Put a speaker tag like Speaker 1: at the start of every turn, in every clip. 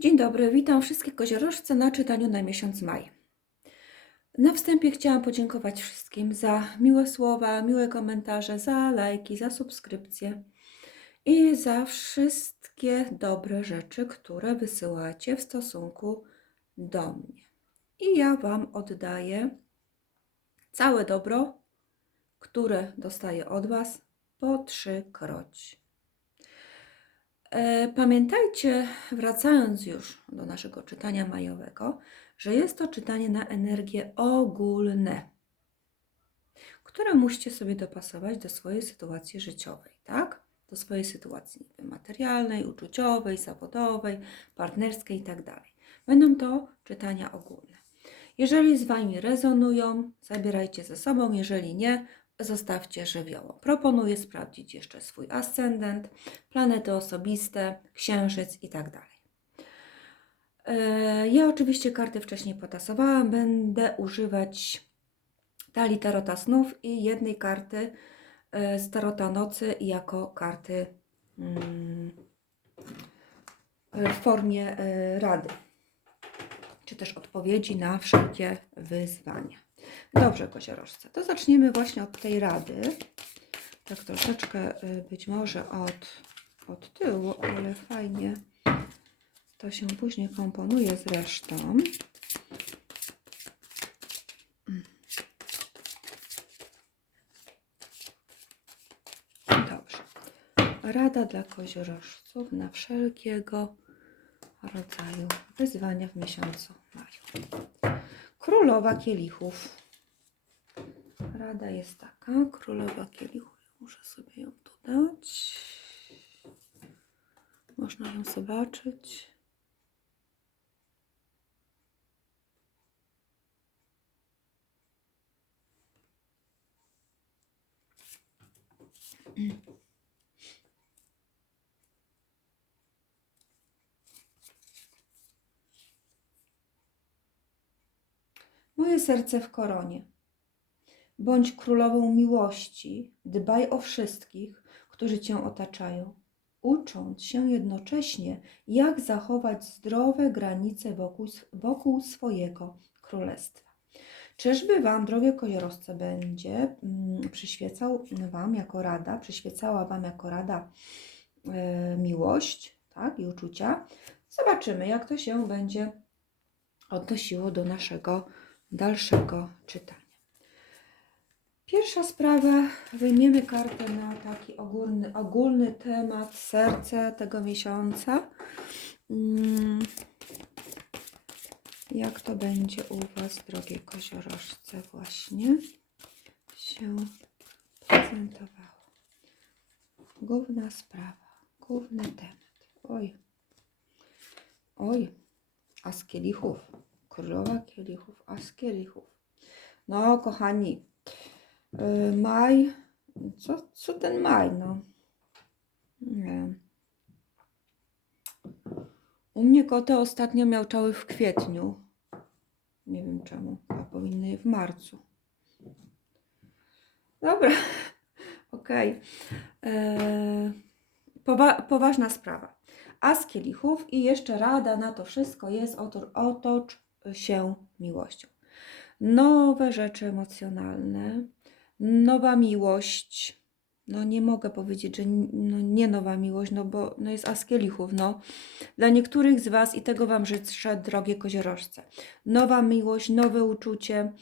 Speaker 1: Dzień dobry, witam wszystkich koziorożce na czytaniu na miesiąc maj. Na wstępie chciałam podziękować wszystkim za miłe słowa, miłe komentarze, za lajki, za subskrypcje i za wszystkie dobre rzeczy, które wysyłacie w stosunku do mnie. I ja Wam oddaję całe dobro, które dostaję od Was po trzykroć. E, Pamiętajcie, wracając już do naszego czytania majowego, że jest to czytanie na energie ogólne, które musicie sobie dopasować do swojej sytuacji życiowej, tak? Do swojej sytuacji materialnej, uczuciowej, zawodowej, partnerskiej itd. Będą to czytania ogólne. Jeżeli z Wami rezonują, zabierajcie ze sobą, jeżeli nie, zostawcie żywioło. Proponuję sprawdzić jeszcze swój ascendent, planety osobiste, księżyc i tak. E, Ja oczywiście karty wcześniej potasowałam, będę używać talii tarota snów i jednej karty e, z tarota nocy jako karty mm, w formie e, rady, czy też odpowiedzi na wszelkie wyzwania. Dobrze, koziorożce, to zaczniemy właśnie od tej rady. Tak troszeczkę y, być może od, od tyłu, ale fajnie to się później komponuje z resztą. Dobrze. Rada dla koziorożców na wszelkiego rodzaju wyzwania w miesiącu maju. Królowa kielichów. Rada jest taka. Królowa kielichów. Muszę sobie ją tu dać. Można ją zobaczyć. Moje serce w koronie. Bądź królową miłości, dbaj o wszystkich, którzy cię otaczają, ucząc się jednocześnie, jak zachować zdrowe granice wokół, wokół swojego królestwa. Czyżby Wam, drogie koziorosce, będzie mm, przyświecał Wam jako rada, przyświecała Wam jako rada e, miłość tak, i uczucia? Zobaczymy, jak to się będzie odnosiło do naszego dalszego czytania. Pierwsza sprawa, wyjmiemy kartę na taki ogólny, ogólny temat, serce tego miesiąca. Mm, Jak to będzie u Was, drogie koziorożce, właśnie się prezentowało. Główna sprawa, główny temat. Oj, oj, a z kielichów. Królowa kielichów, a z kielichów. No, kochani, maj. Co, co ten maj, no? Nie. U mnie koty ostatnio miałczały w kwietniu. Nie wiem czemu, a powinny je w marcu. Dobra, okej. Yy, powa- poważna sprawa. A z kielichów i jeszcze rada na to wszystko jest oto- otocz się miłością. Nowe rzeczy emocjonalne, nowa miłość. No nie mogę powiedzieć, że no nie nowa miłość, no bo no jest as kielichów, no. Dla niektórych z Was i tego Wam życzę, drogie koziorożce. Nowa miłość, nowe uczucie,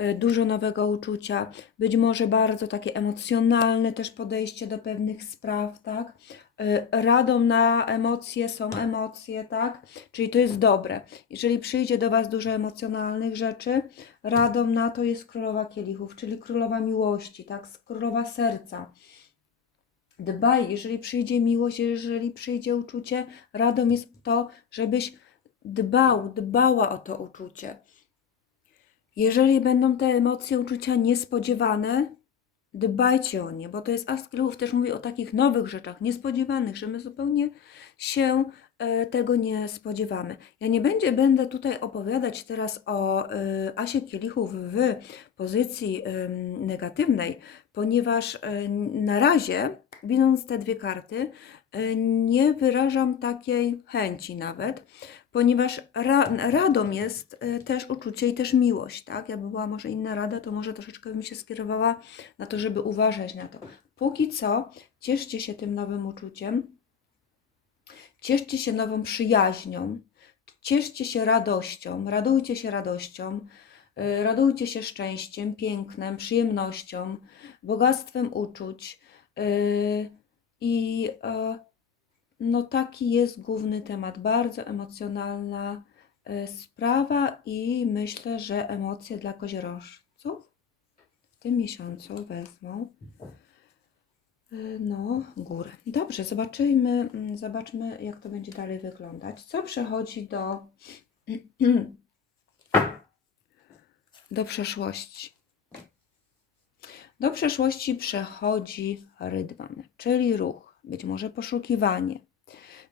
Speaker 1: y, dużo nowego uczucia, być może bardzo takie emocjonalne też podejście do pewnych spraw, tak? Y, Radą na emocje są emocje, tak? Czyli to jest dobre. Jeżeli przyjdzie do Was dużo emocjonalnych rzeczy, radą na to jest królowa kielichów, czyli królowa miłości, tak? Królowa serca. Dbaj, jeżeli przyjdzie miłość, jeżeli przyjdzie uczucie, radą jest to, żebyś dbał, dbała o to uczucie. Jeżeli będą te emocje, uczucia niespodziewane, dbajcie o nie, bo to jest Askilów też mówi o takich nowych rzeczach, niespodziewanych, że my zupełnie się e, tego nie spodziewamy. Ja nie będzie, będę tutaj opowiadać teraz o e, Asie Kielichów w pozycji negatywnej, ponieważ e, na razie, widząc te dwie karty, nie wyrażam takiej chęci nawet, ponieważ ra, radą jest y, też uczucie i też miłość, tak? Jakby była może inna rada, to może troszeczkę bym się skierowała na to, żeby uważać na to. Póki co, cieszcie się tym nowym uczuciem, cieszcie się nową przyjaźnią, cieszcie się radością, radujcie się radością, y, radujcie się szczęściem, pięknem, przyjemnością, bogactwem uczuć. y, I e, no taki jest główny temat, bardzo emocjonalna e, sprawa i myślę, że emocje dla koziorożców w tym miesiącu wezmą e, no górę. Dobrze, zobaczymy, mm, zobaczmy jak to będzie dalej wyglądać. Co przechodzi do do przeszłości? Do przeszłości przechodzi rydwan, czyli ruch, być może poszukiwanie,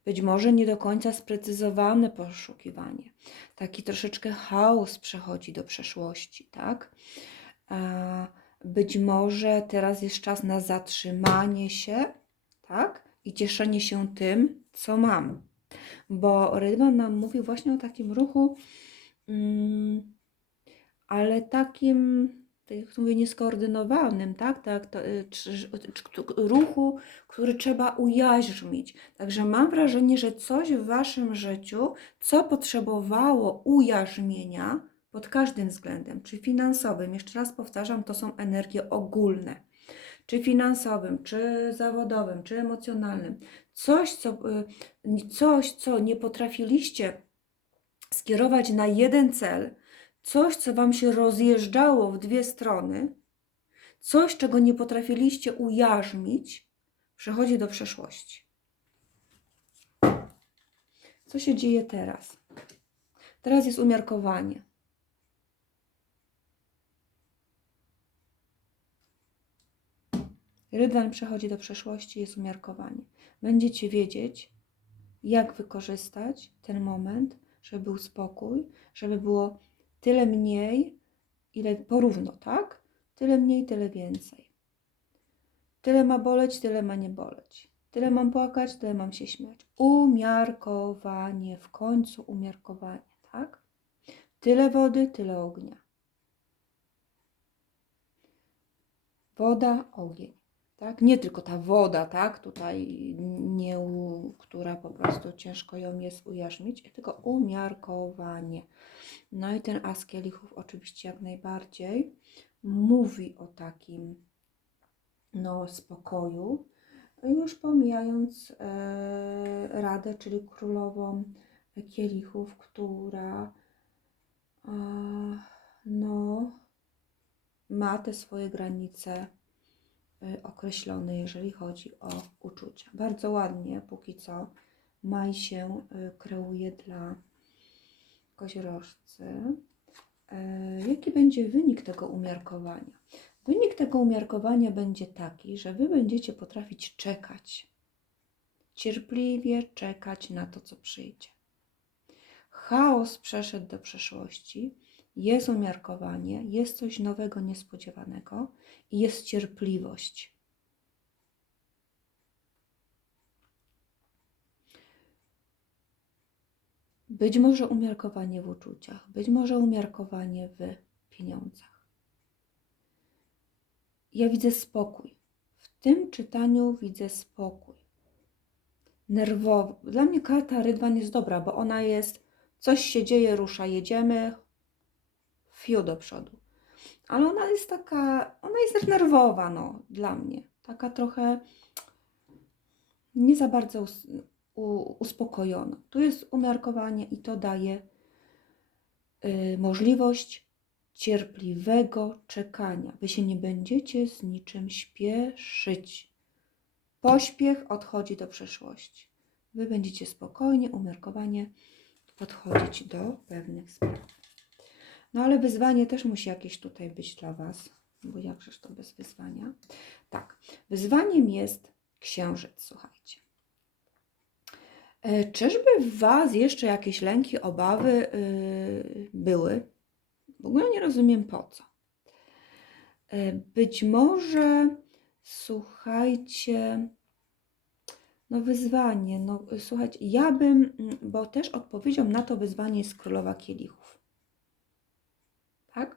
Speaker 1: być może nie do końca sprecyzowane poszukiwanie. Taki troszeczkę chaos przechodzi do przeszłości, tak? Być może teraz jest czas na zatrzymanie się, tak? I cieszenie się tym, co mam. Bo Rydwan nam mówi właśnie o takim ruchu, mm, ale takim, tak jak mówię, nieskoordynowanym, tak? tak to, y, czy, czy, ruchu, który trzeba ujarzmić. Także mam wrażenie, że coś w Waszym życiu, co potrzebowało ujarzmienia pod każdym względem, czy finansowym, jeszcze raz powtarzam, to są energie ogólne, czy finansowym, czy zawodowym, czy emocjonalnym. Coś, co, y, coś, co nie potrafiliście skierować na jeden cel, coś, co Wam się rozjeżdżało w dwie strony, coś, czego nie potrafiliście ujarzmić, przechodzi do przeszłości. Co się dzieje teraz? Teraz jest umiarkowanie. Rydwan przechodzi do przeszłości, jest umiarkowanie. Będziecie wiedzieć, jak wykorzystać ten moment, żeby był spokój, żeby było tyle mniej, ile porówno, tak? Tyle mniej, tyle więcej. Tyle ma boleć, tyle ma nie boleć. Tyle mam płakać, tyle mam się śmiać. Umiarkowanie, w końcu umiarkowanie, tak? Tyle wody, tyle ognia. Woda, ogień, tak? Nie tylko ta woda, tak? Tutaj nie, która po prostu ciężko ją jest ujarzmić, tylko umiarkowanie. No i ten as kielichów oczywiście jak najbardziej mówi o takim no, spokoju, już pomijając e, Radę, czyli królową kielichów, która no, ma te swoje granice e, określone, jeżeli chodzi o uczucia. Bardzo ładnie póki co maj się e, kreuje dla koziorożcy. E, Jaki będzie wynik tego umiarkowania? Wynik tego umiarkowania będzie taki, że Wy będziecie potrafić czekać, cierpliwie czekać na to, co przyjdzie. Chaos przeszedł do przeszłości, jest umiarkowanie, jest coś nowego, niespodziewanego i jest cierpliwość. Być może umiarkowanie w uczuciach, być może umiarkowanie w pieniądzach. Ja widzę spokój. W tym czytaniu widzę spokój. Nerwowy. Dla mnie karta Rydwan jest dobra, bo ona jest, coś się dzieje, rusza, jedziemy, fiu do przodu. Ale ona jest taka, ona jest też nerwowa, no, dla mnie. Taka trochę nie za bardzo us, u, uspokojona. Tu jest umiarkowanie i to daje y, możliwość cierpliwego czekania. Wy się nie będziecie z niczym śpieszyć. Pośpiech odchodzi do przeszłości. Wy będziecie spokojnie, umiarkowanie podchodzić do pewnych spraw. No ale wyzwanie też musi jakieś tutaj być dla Was, bo jakżeż to bez wyzwania. Tak, wyzwaniem jest księżyc, słuchajcie. E, Czyżby w Was jeszcze jakieś lęki, obawy yy, były? W ogóle nie rozumiem po co. E, Być może, słuchajcie, No wyzwanie, no y, słuchajcie, ja bym, bo też odpowiedzią na to wyzwanie jest królowa kielichów. Tak?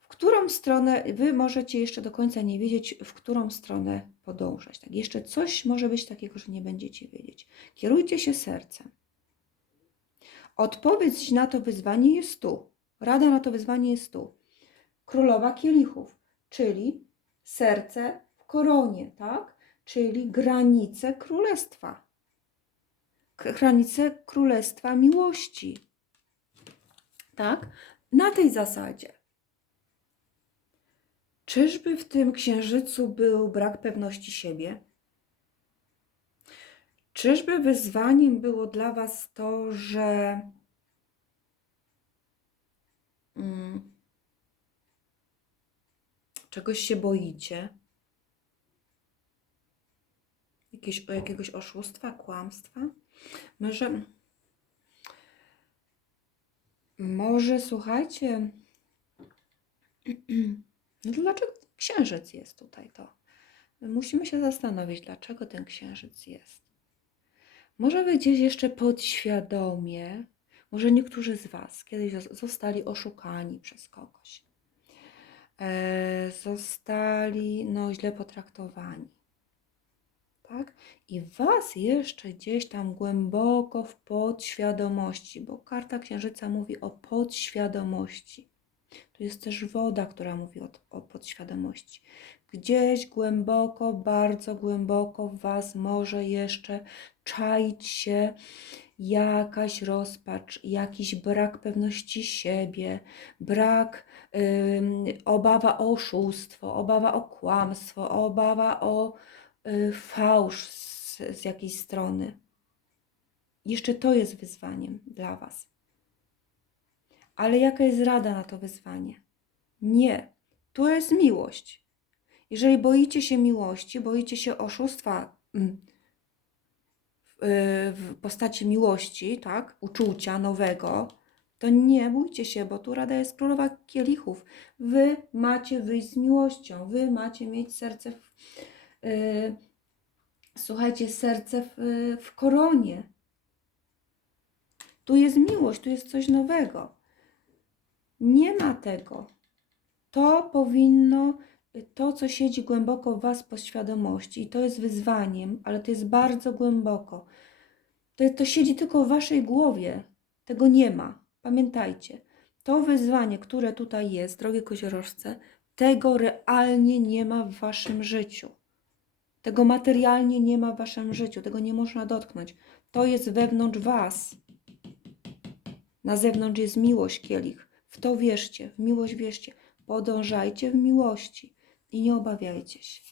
Speaker 1: W którą stronę, wy możecie jeszcze do końca nie wiedzieć, w którą stronę podążać. Tak? Jeszcze coś może być takiego, że nie będziecie wiedzieć. Kierujcie się sercem. Odpowiedź na to wyzwanie jest tu. Rada na to wyzwanie jest tu. Królowa kielichów, czyli serce w koronie, tak? Czyli granice królestwa. Granice królestwa miłości. Tak? Na tej zasadzie. Czyżby w tym księżycu był brak pewności siebie? Czyżby wyzwaniem było dla Was to, że mm, czegoś się boicie? Jakieś, jakiegoś oszustwa, kłamstwa? Może, może słuchajcie, no dlaczego księżyc jest tutaj to? Musimy się zastanowić, dlaczego ten księżyc jest. Może wy gdzieś jeszcze podświadomie, może niektórzy z Was kiedyś zos- zostali oszukani przez kogoś, e, zostali no, źle potraktowani. Tak? I Was jeszcze gdzieś tam głęboko w podświadomości, bo karta księżyca mówi o podświadomości. Tu jest też woda, która mówi o, o podświadomości. Gdzieś głęboko, bardzo głęboko w Was może jeszcze czaić się jakaś rozpacz, jakiś brak pewności siebie, brak, ym, obawa o oszustwo, obawa o kłamstwo, obawa o fałsz z, z jakiejś strony. Jeszcze to jest wyzwaniem dla Was. Ale jaka jest rada na to wyzwanie? Nie. Tu jest miłość. Jeżeli boicie się miłości, boicie się oszustwa mm, w, y, w postaci miłości, tak, uczucia nowego, to nie bójcie się, bo tu rada jest królowa kielichów. Wy macie wyjść z miłością, wy macie mieć serce w, y, słuchajcie, serce w, w koronie. Tu jest miłość, tu jest coś nowego. Nie ma tego. To powinno, to co siedzi głęboko w Was podświadomości, i to jest wyzwaniem, ale to jest bardzo głęboko. To, to siedzi tylko w Waszej głowie. Tego nie ma. Pamiętajcie, to wyzwanie, które tutaj jest, drogie koziorożce, tego realnie nie ma w Waszym życiu. Tego materialnie nie ma w Waszym życiu. Tego nie można dotknąć. To jest wewnątrz Was. Na zewnątrz jest miłość, kielich. W to wierzcie, w miłość wierzcie. Podążajcie w miłości i nie obawiajcie się.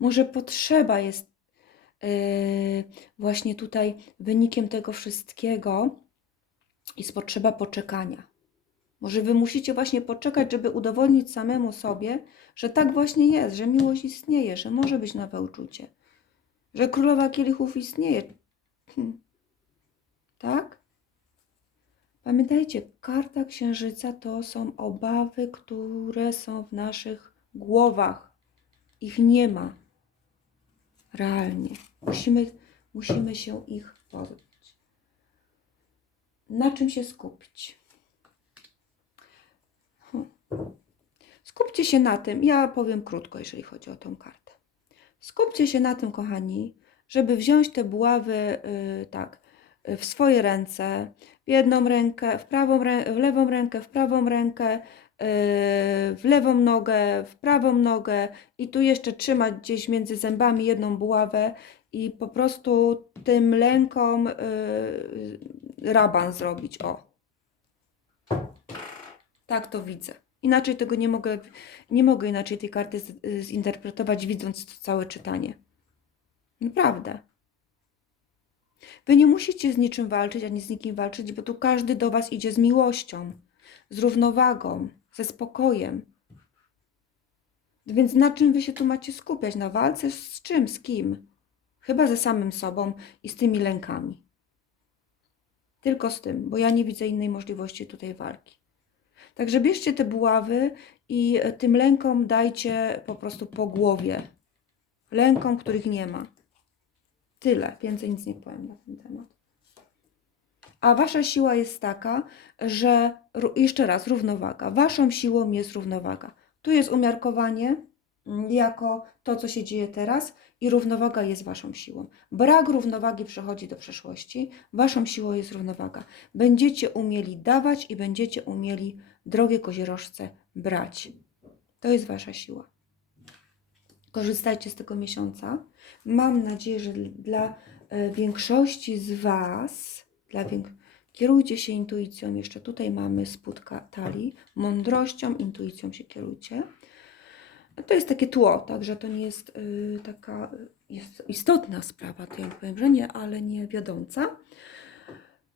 Speaker 1: Może potrzeba jest yy, właśnie tutaj wynikiem tego wszystkiego jest potrzeba poczekania. Może wy musicie właśnie poczekać, żeby udowodnić samemu sobie, że tak właśnie jest, że miłość istnieje, że może być nowe uczucie, że królowa kielichów istnieje. Hm. Tak? Pamiętajcie, karta księżyca to są obawy, które są w naszych głowach. Ich nie ma. Realnie. Musimy, musimy się ich pozbyć. Na czym się skupić? Skupcie się na tym, ja powiem krótko, jeżeli chodzi o tą kartę. Skupcie się na tym, kochani, żeby wziąć te buławy yy, tak w swoje ręce, w jedną rękę, w, prawą w lewą rękę, w prawą rękę, yy, w lewą nogę, w prawą nogę i tu jeszcze trzymać gdzieś między zębami jedną buławę i po prostu tym lękom yy, raban zrobić. O. Tak to widzę. Inaczej tego nie mogę, nie mogę inaczej tej karty zinterpretować, widząc to całe czytanie. Naprawdę. Wy nie musicie z niczym walczyć, ani z nikim walczyć, bo tu każdy do Was idzie z miłością, z równowagą, ze spokojem. Więc na czym Wy się tu macie skupiać? Na walce z czym? Z kim? Chyba ze samym sobą i z tymi lękami. Tylko z tym, bo ja nie widzę innej możliwości tutaj walki. Także bierzcie te buławy i tym lękom dajcie po prostu po głowie. lękom, których nie ma. Tyle, więcej nic nie powiem na ten temat. A wasza siła jest taka, że jeszcze raz równowaga. Waszą siłą jest równowaga. Tu jest umiarkowanie jako to, co się dzieje teraz, i równowaga jest waszą siłą. Brak równowagi przechodzi do przeszłości. Waszą siłą jest równowaga. Będziecie umieli dawać i będziecie umieli, drogie koziorożce, brać. To jest wasza siła. Korzystajcie z tego miesiąca. Mam nadzieję, że dl- dla e, większości z Was, dla kierujcie się intuicją. Jeszcze tutaj mamy spódka talii. Mądrością, intuicją się kierujcie. To jest takie tło, także to nie jest y, taka y, jest istotna sprawa, to ja powiem, że nie, ale nie wiodąca.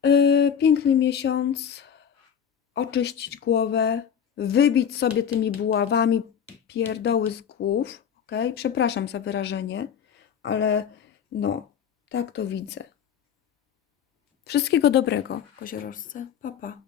Speaker 1: Y, piękny miesiąc, oczyścić głowę, wybić sobie tymi buławami pierdoły z głów, ok? Przepraszam za wyrażenie, ale no, tak to widzę. Wszystkiego dobrego, koziorożce. Pa, pa.